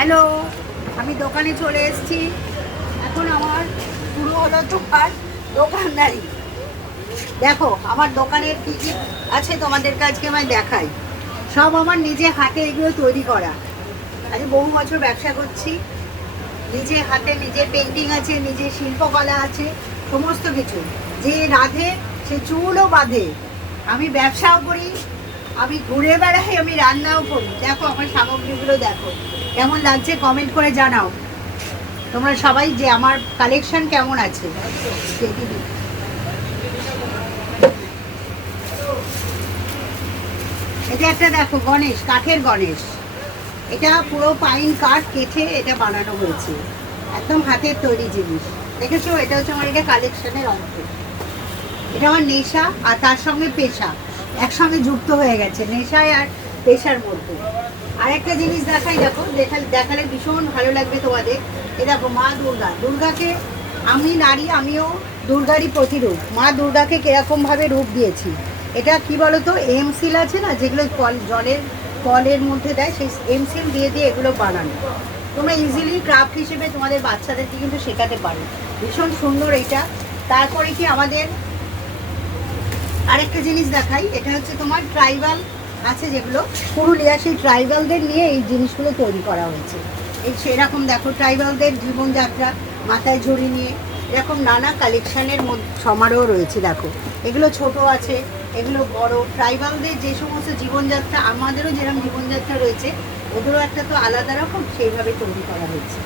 Hello, আমি দোকানে চলে এসেছি। এখন আমার শুরু হলো তোমার দোকানদারি। দেখো আমার দোকানের কী কী আছে তোমাদেরকে আজকে আমি দেখাই। সব আমার নিজে হাতে এগুলো তৈরি করা। আজ বহু বছর ব্যবসা করছি, নিজে হাতে নিজের পেন্টিং আছে, নিজের শিল্পকলা আছে, সমস্ত কিছু। যে রাঁধে সে চুলও বাঁধে। আমি ব্যবসাও করি, আমি ঘুরে বেড়াই, আমি রান্নাও করি। দেখো আমার সামগ্রীগুলো দেখো, কেমন লাগছে কমেন্ট করে জানাও তোমরা সবাই যে আমার কালেকশন কেমন আছে। এটা একটা দেখো গণেশ, কাঠের গণেশ। এটা পুরো পাইন কাঠ কেটে এটা বানানো হয়েছে, একদম হাতের তৈরি জিনিস। দেখেছো, এটা হচ্ছে আমার এটা কালেকশনের অংশ। এটা আমার নেশা আর তার সঙ্গে পেশা একসঙ্গে যুক্ত হয়ে গেছে, নেশায় আর পেশার মধ্যে। আর একটা জিনিস দেখাই, দেখো দেখালে ভীষণ ভালো লাগবে তোমাদের। এ দেখো মা দুর্গা, দুর্গাকে আমি নারী, আমিও দুর্গারই প্রতিরূপ। মা দুর্গাকে কিরকমভাবে রূপ দিয়েছি। এটা কি বলতো, এমসিল আছে না, যেগুলো জলের কলের মধ্যে দেয়, সেই এমসিল দিয়ে দিয়ে এগুলো বানানো। তোমরা ইজিলি ক্রাফট হিসেবে তোমাদের বাচ্চাদেরকে কিন্তু শেখাতে পারো। ভীষণ সুন্দর এটা। তারপরে কি আমাদের আরেকটা জিনিস দেখাই, এটা হচ্ছে তোমার ট্রাইবাল আছে যেগুলো পুরুলিয়া, সেই ট্রাইবালদের নিয়ে এই জিনিসগুলো তৈরি করা হয়েছে। এই সেরকম দেখো ট্রাইবালদের জীবনযাত্রা মাথায় ঝুড়ি নিয়ে এরকম নানা কালেকশানের মধ্যে সমারোহ রয়েছে। দেখো এগুলো ছোট আছে, এগুলো বড়। ট্রাইবালদের যে সমস্ত জীবনযাত্রা, আমাদেরও যেরকম জীবনযাত্রা রয়েছে, ওদেরও একটা তো আলাদা রকম, সেইভাবে তৈরি করা হয়েছে।